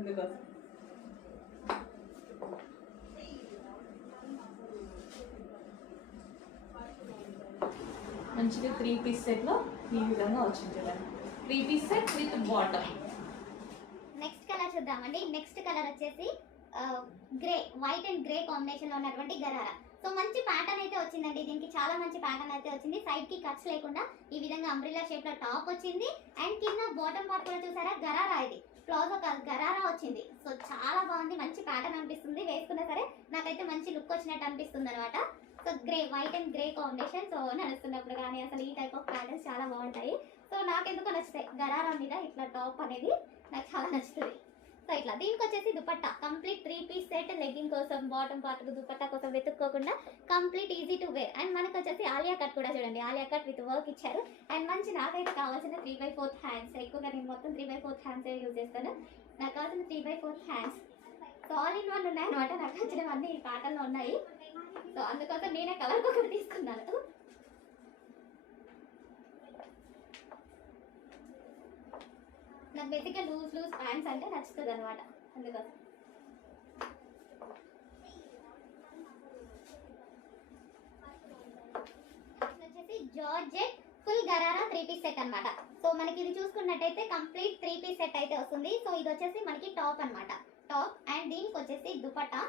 అందుకోసం మంచిగా three piece సెట్లో ఈ విధంగా వచ్చింది three piece set with bottom next colour చూద్దామండి. నెక్స్ట్ కలర్ వచ్చేసి గ్రే వైట్ అండ్ గ్రే కాంబినేషన్లో ఉన్నటువంటి గరారా సో మంచి ప్యాటర్న్ అయితే వచ్చిందండి. దీనికి చాలా మంచి ప్యాటర్న్ అయితే వచ్చింది. సైడ్కి లేకుండా ఈ విధంగా అంబ్రిలా షేప్లో టాప్ వచ్చింది. అండ్ కింద బాటమ్ పార్ట్ కూడా చూసారా? గరారా ఇది. ప్లాజో ఒక గరారా వచ్చింది. సో చాలా బాగుంది. మంచి ప్యాటర్న్ అనిపిస్తుంది. వేసుకున్నా సరే నాకైతే మంచి లుక్ వచ్చినట్టు అనిపిస్తుంది అనమాట so grey white and grey combination. So నడుస్తున్నప్పుడు కానీ అసలు ఈ టైప్ ఆఫ్ ప్యాటర్న్స్ చాలా బాగుంటాయి. సో నాకెందుకు నచ్చుతాయి. గరారా మీద ఇట్లా టాప్ అనేది నాకు చాలా నచ్చుతుంది. సో ఇట్లా. దీనికి వచ్చేసి dupatta. Complete three piece set legging కోసం బాటమ్ పార్ట్ దుపట్టా కోసం వెతుక్కోకుండా complete easy to wear. Alia cut కూడా చూడండి. ఆలియా కట్ విత్ వర్క్ ఇచ్చారు. అండ్ మంచి నాకైతే కావాల్సిన త్రీ బై ఫోర్త్ హ్యాండ్స్ ఎక్కువగా నేను మొత్తం three by fourth hands use చేస్తాను. నాకు కావాల్సిన three by fourth hands so all in one ఉన్నాయి అనమాట నాకు వచ్చినవన్నీ ఈ ప్యాటర్న్లో ఉన్నాయి. సో అందుకోసం నేనే కలర్ ఒకటి తీసుకున్నాను. నాకు బెసిక్గా లూజ్ లూజ్ ప్యాంట్స్ అంటే నచ్చుతుంది అనమాట అందుకోసం Next వచ్చేసి georgette full gharara three piece set అనమాట సో మనకి ఇది చూసుకున్నట్టయితే కంప్లీట్ త్రీ పీస్ సెట్ అయితే వస్తుంది. సో ఇది వచ్చేసి మనకి టాప్ అన్నమాట. టాప్ అండ్ దీనికి వచ్చేసి దుపట్టా.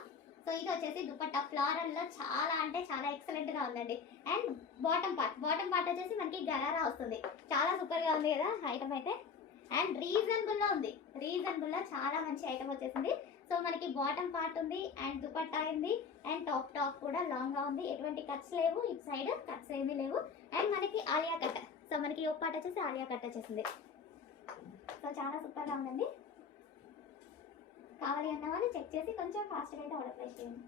సో ఇది వచ్చేసి దుపట్టా. ఫ్లారల్లో చాలా అంటే చాలా ఎక్సలెంట్గా ఉందండి. And bottom part. Bottom part వచ్చేసి మనకి గరారా వస్తుంది. చాలా సూపర్గా ఉంది కదా ఐటమ్ అయితే. అండ్ రీజనబుల్లో ఉంది. రీజనబుల్లో చాలా మంచి ఐటమ్ వచ్చేసింది. మనకి బాటమ్ పార్ట్ ఉంది అండ్ దుపట్టా ఉంది అండ్ టాప్ టాప్ కూడా లాంగ్గా ఉంది. ఎటువంటి కట్స్ లేవు. ఇటు సైడ్ కట్స్ ఏమీ లేవు. అండ్ మనకి ఆలియా కట్ సో మనకి ఒక పార్ట్ వచ్చేసి ఆలియా కట్ వచ్చేసింది. సో చాలా సూపర్గా ఉందండి. కావాలి అన్న వాళ్ళు చెక్ చేసి కొంచెం ఫాస్ట్గా అయితే ఆర్డర్ ప్లేస్ చేయండి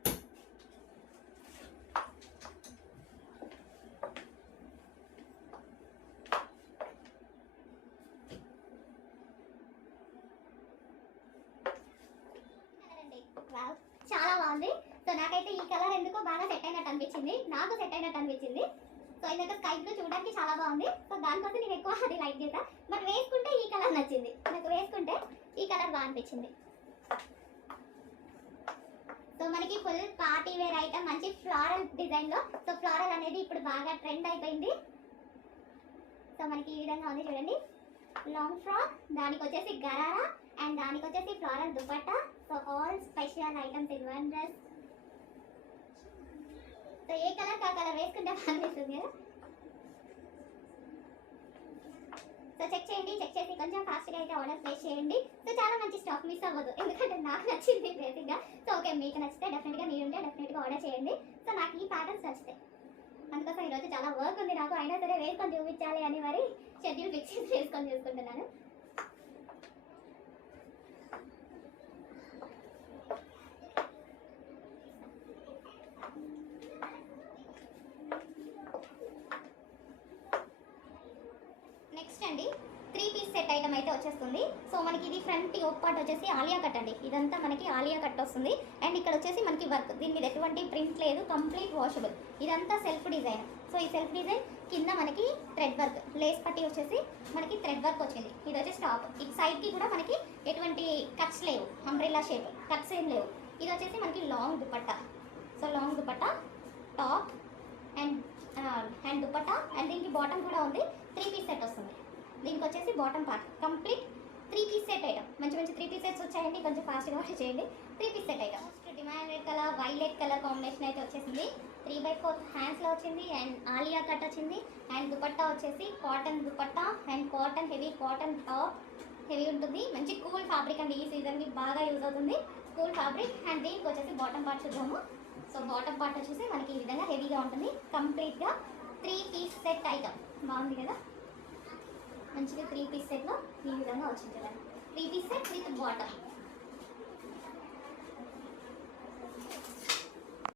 కలరండి. వావ్, చాలా బాగుంది సో నాకైతే ఈ కలర్ ఎందుకో బాగా సెట్ అయినట్టు అనిపించింది నాకు సెట్ అయినట్టు అనిపించింది. సో ఇదొక స్కై బ్లూ చూడడానికి చాలా బాగుంది. సో దానికోసం నేను ఎక్కువ అది లైక్ చేసా బట్ వేసుకుంటే ఈ కలర్ నచ్చింది. నాకు వేసుకుంటే ఈ కలర్ బాగా అనిపించింది. సో మనకి ఫుల్ పార్టీ వేర్ ఐటమ్ మంచి ఫ్లారల్ డిజైన్లో సో ఫ్లారల్ అనేది ఇప్పుడు బాగా ట్రెండ్ అయిపోయింది. సో మనకి ఈ విధంగా ఉంది చూడండి. లాంగ్ ఫ్రాక్ దానికి వచ్చేసి గరారా అండ్ దానికి వచ్చేసి floral dupatta. So all special items in one dress so A colour కా కలర్ వేసుకుంటే బాగా కదా? సో చెక్ చేయండి చెక్ చేసి కొంచెం ఫాస్ట్గా అయితే ఆర్డర్ ప్లేస్ చేయండి. సో చాలా మంచి స్టాక్ మిస్ అవ్వదు. ఎందుకంటే నాకు నచ్చింది బేసిక్గా సో ఓకే మీకు నచ్చితే డెఫినెట్గా మీరు ఉంటే డెఫినెట్గా ఆర్డర్ చేయండి. సో నాకు ఈ ప్యాటర్న్స్ నచ్చితే అందుకోసం ఈరోజు చాలా వర్క్ ఉంది నాకు. అయినా సరే వేసుకొని చూపించాలి అని మరి షెడ్యూల్ ఫిక్స్ చేసుకొని వేసుకొని చూసుకుంటున్నాను నెక్స్ట్ అండి త్రీ పీస్ సెట్ ఐటమ్ అయితే వచ్చేస్తుంది. సో మనకి ఇది ఫ్రంట్ ఒక పార్ట్ వచ్చేసి ఆలియా కట్ అండి. ఇదంతా మనకి ఆలియా కట్ వస్తుంది. అండ్ ఇక్కడ వచ్చేసి మనకి వర్క్ దీని మీద ఎటువంటి ప్రింట్ లేదు. కంప్లీట్ వాషబుల్ ఇదంతా సెల్ఫ్ డిజైన్ సో ఈ సెల్ఫ్ డిజైన్ కింద మనకి థ్రెడ్ వర్క్ లేస్ పట్టి వచ్చేసి మనకి థ్రెడ్ వర్క్ వచ్చింది. ఇది వచ్చేసి టాప్ ఇటు సైడ్కి కూడా మనకి ఎటువంటి కట్స్ లేవు. అంబ్రెల్లా షేప్ కట్స్ ఏం లేవు. ఇది వచ్చేసి మనకి long dupatta so long dupatta top and and dupatta and దీనికి బాటమ్ కూడా ఉంది త్రీ పీస్ సెట్ వస్తుంది దీనికి వచ్చేసి bottom part complete three piece set item మంచి మంచి త్రీ పీస్ సెట్స్ వచ్చాయండి. కొంచెం ఫాస్ట్గా ఆర్డర్ చేయండి. Three piece set item first demanded colour violet colour combination అయితే వచ్చేసింది. త్రీ బై ఫోర్ హ్యాండ్స్లో వచ్చింది అండ్ ఆలియా కట్ వచ్చింది. అండ్ దుపట్టా వచ్చేసి cotton dupatta and cotton heavy cotton top heavy ఉంటుంది. మంచి కూల్ ఫ్యాబ్రిక్ అండి. ఈ సీజన్కి బాగా యూజ్ అవుతుంది. కూల్ ఫ్యాబ్రిక్ అండ్ దీనికి వచ్చేసి బాటమ్ పార్ట్ చూద్దాము. సో బాటమ్ పార్ట్ వచ్చేసి మనకి ఈ విధంగా హెవీగా ఉంటుంది. కంప్లీట్గా త్రీ పీస్ సెట్ ఐటమ్ బాగుంది కదా? మంచిగా త్రీ పీస్ సెట్లో ఈ విధంగా వచ్చింది three piece set with bottom